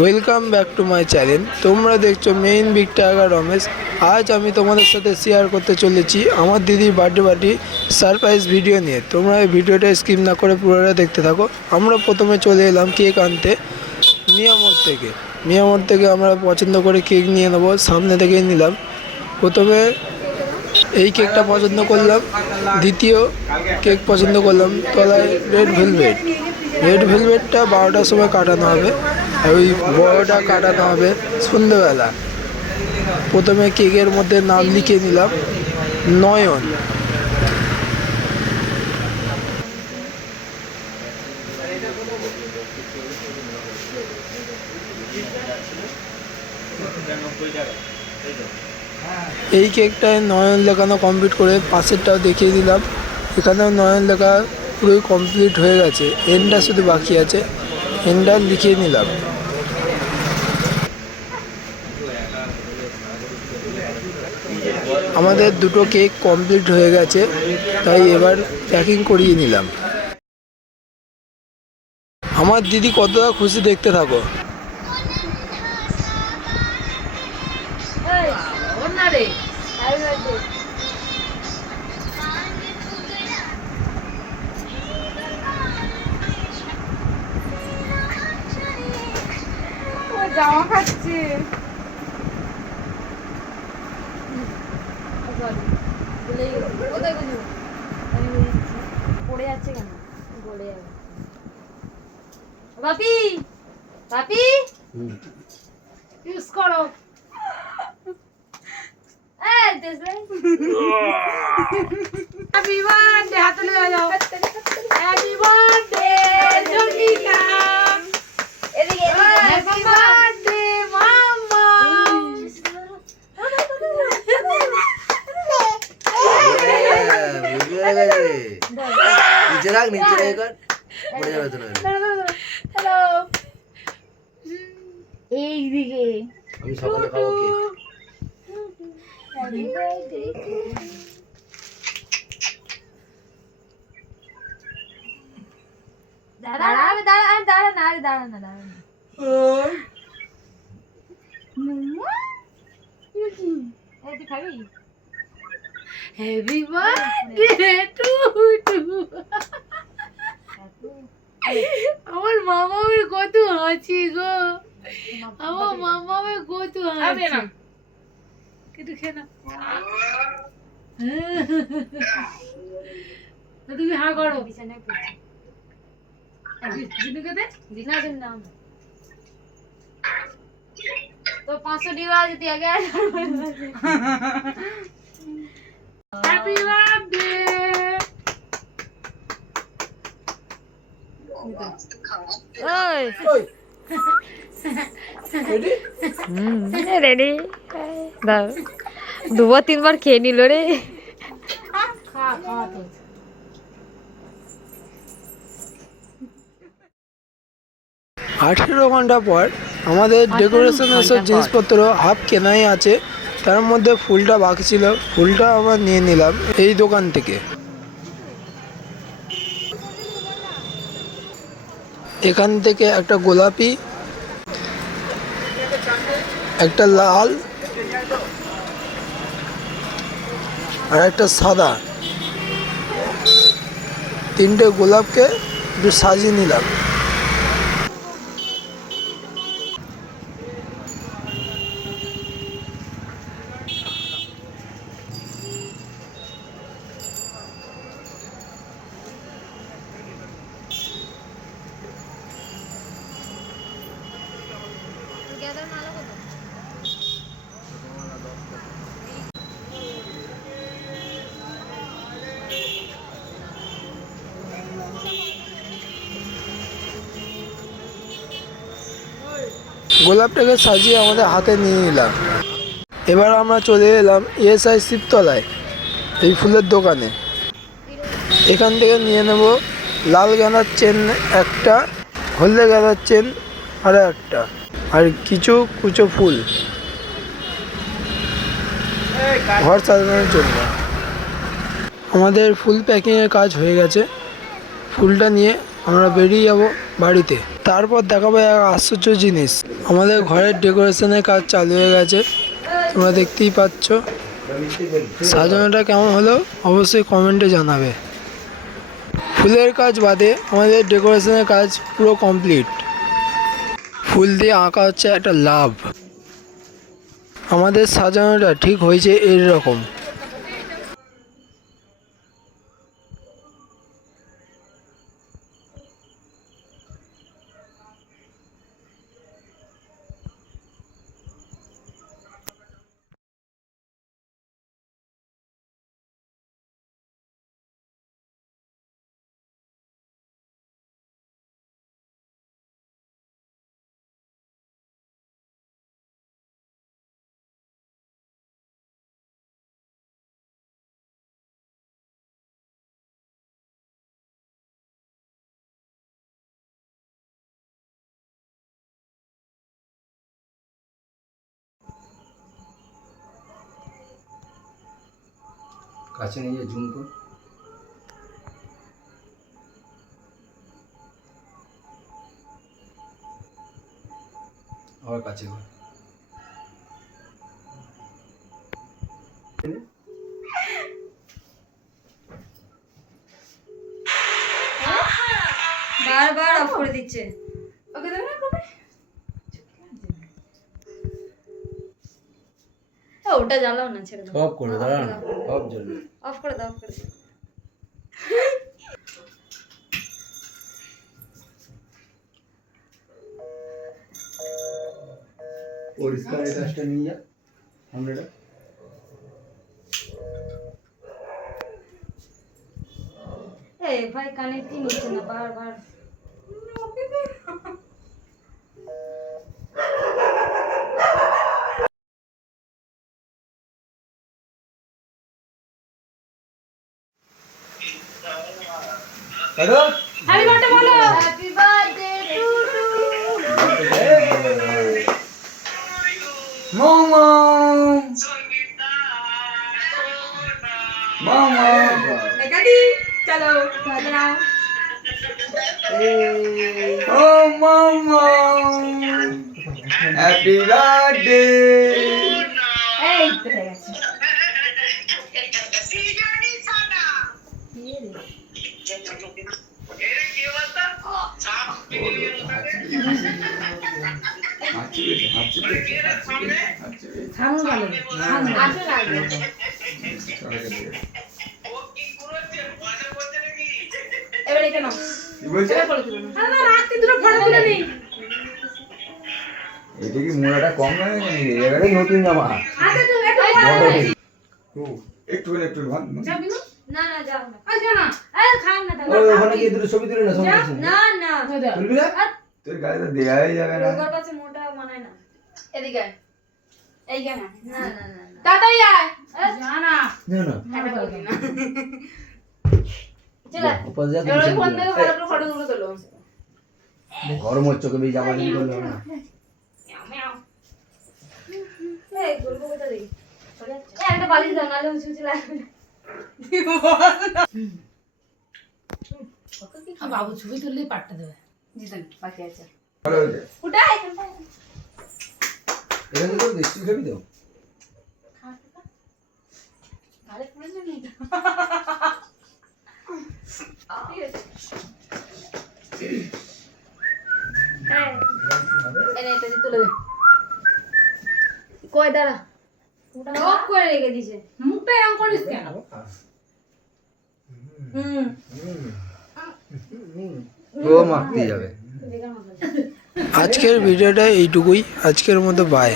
Welcome back to my channel তোমরা দেখছ main big tiger Ramesh. আজ আমি তোমাদের সাথে শেয়ার করতে চলেছি আমার দিদির বার্থডে পার্টি সারপ্রাইজ ভিডিও নিয়ে। তোমরা এই ভিডিওটা স্কিপ না করে পুরোটা দেখতে থাকো। আমরা প্রথমে চলে এলাম কেক আনতে মিয়ামোড় থেকে। মিয়ামোড় থেকে আমরা পছন্দ করে কেক নিয়ে নেব। সামনে থেকেই নিলাম। প্রথমে এই কেকটা পছন্দ করলাম। দ্বিতীয় কেক পছন্দ করলাম। তলায় রেড ভেলভেট রেড ভেলভেটটা বারোটার সময় কাটানো হবে। ওই বড়টা কাটানো হবে সন্ধ্যেবেলা। প্রথমে কেকের মধ্যে নাম লিখে নিলাম, নয়ন। এই কেকটায় নয়ন লেখানো কমপ্লিট করে পাশেরটাও দেখিয়ে দিলাম। এখানেও নয়ন লেখা পুরোই কমপ্লিট হয়ে গেছে, এনটা শুধু বাকি আছে, এনটা লিখিয়ে নিলাম। আমাদের দুটো কেক কমপ্লিট হয়ে গেছে, তাই এবার প্যাকিং করিয়ে নিলাম। আমার দিদি কতটা খুশি দেখতে থাকো। জামা খাচ্ছে। পড়ে যাচ্ছে কেন? পড়ে যাবে। বাপি! বাপি! ইউজ করো। হ্যাপি বার্থডে হাতে নিয়ে যাও। হ্যাপি বার্থডে জনিকা এদিকে হ্যাপি বার্থডে নিচে রাখ নিচে রেখে কর পড়ে যাবে তো নইলে। হ্যালো এই দিকে আমি সকালে খাব কেক দাঁড়া আরে দাঁড়া আরে দাঁড়া না আরে দাঁড়া না দাঁড়া না মাম্মা এই তুই খাবি হ্যাপি বার্থডে টু টু আমার মামামের কত হাসি গো। আমার মামামের কত হাসি। কিন্তু খেয়ে না তুমি হা করো। বিছানায় জিনুকে দে। না দিন না তো পাঁচশো ডিবা যদি আগে হ্যাপি বার্থডে ওই রেডি দাও দুবার তিনবার খেয়ে নিল রে খা খা তো আঠেরো ঘণ্টা পর। আমাদের ডেকোরেশনের সব জিনিসপত্র হাফ কেনাই আছে। তার মধ্যে ফুলটা বাকি ছিল। ফুলটা আমরা নিয়ে নিলাম এই দোকান থেকে। এখান থেকে একটা গোলাপি, একটা লাল, আর একটা সাদা। তিনটে গোলাপকে একটু সাজিয়ে নিলাম। গোলাপটাকে সাজিয়ে আমাদের হাতে নিয়ে নিলাম। এবার আমরা চলে এলাম ইএসআই শিবতলায়, এই ফুলের দোকানে। এখান থেকে নিয়ে নেব লাল গাঁদার চেন একটা, হলদে গাঁদার চেন আরও একটা, আর কিছু কুচো ফুল। ঘর সাজানোর জন্য। আমাদের ফুল প্যাকিংয়ের কাজ হয়ে গেছে। ফুলটা নিয়ে আমরা বেরিয়ে যাব বাড়িতে। তারপর দেখাবো এক আশ্চর্য জিনিস। আমাদের ঘরের ডেকোরেশনের কাজ চালু হয়ে গেছে। তোমরা দেখতেই পাচ্ছ। সাজানোটা কেমন হলো অবশ্যই কমেন্টে জানাবে। ফুলের কাজ বাদে আমাদের ডেকোরেশনের কাজ পুরো কমপ্লিট। ফুল দিয়ে আঁকা হচ্ছে একটা লাভ। আমাদের সাজানোটা ঠিক হয়েছে এর কাছে নিয়ে জুম কর। আবার কাছে কর বারবার অফ করে দিচ্ছে ওকে দেবে না কবে এ, ওটা জ্বালাও না ছেড়ে দাও সব করে দাঁড়া না সব জ্বলবে অফ করে দাও অফ করে দাও পরিষ্কার এই কাজটা নিয়ে যা সামনেটা এই ভাই কানেক্টই নিচ্ছে না বারবার হ্যালো হ্যাপি বার্থডে বলো। হ্যাপি বার্থডে টু মামা। মামা। একাদি চলো। দাদা ও মামা। হ্যাপি বার্থডে এই তো হয়ে গেছে থামু ভালো আসো না এবার এটা নাও কি বলছে না না রাত্রি দুটো ফটো তুলে নিই এটা কি মোড়াটা কম নাকি এবারে নতুন জামা আচ্ছা তুমি একটু ও একটু একটু ভান যাবি না না না যাও না। আচ্ছা না এই খান না তাহলে ওখানে গিয়ে দুটো ছবি তুলে না। না না। তুলবি না? তোর গায়ে তো দেয়াই যাবে না। রোগার কাছে মোটা না এদিকে আয়। না না না না। তাড়াতাড়ি আয়। না না। না না। চলে উপাস যা এবার ওই ফোন থেকে ভালো করে ফটো তুলে। তোলো গরম হচ্ছে কবি জামা নিয়ে করলাম না। এই গল্প কথা দেখি চলে একটা বালিশ দাও নাহলে উঁচু উঁচু লাগবে বাবু ছবি তুললেই পাট্টা দেবে। বাকি আছে। উঠাই। এখানে তো দেখছি খাবি তো ভালো করে জানি হ্যাঁ এনে এটা দিয়ে তুলে দে কই দাঁড়া করে রেখে দিছে মুখটা এরকম করিস কেন হুম ও যাবে আজকের ভিডিওটা এইটুকুই। আজকের মতো বাই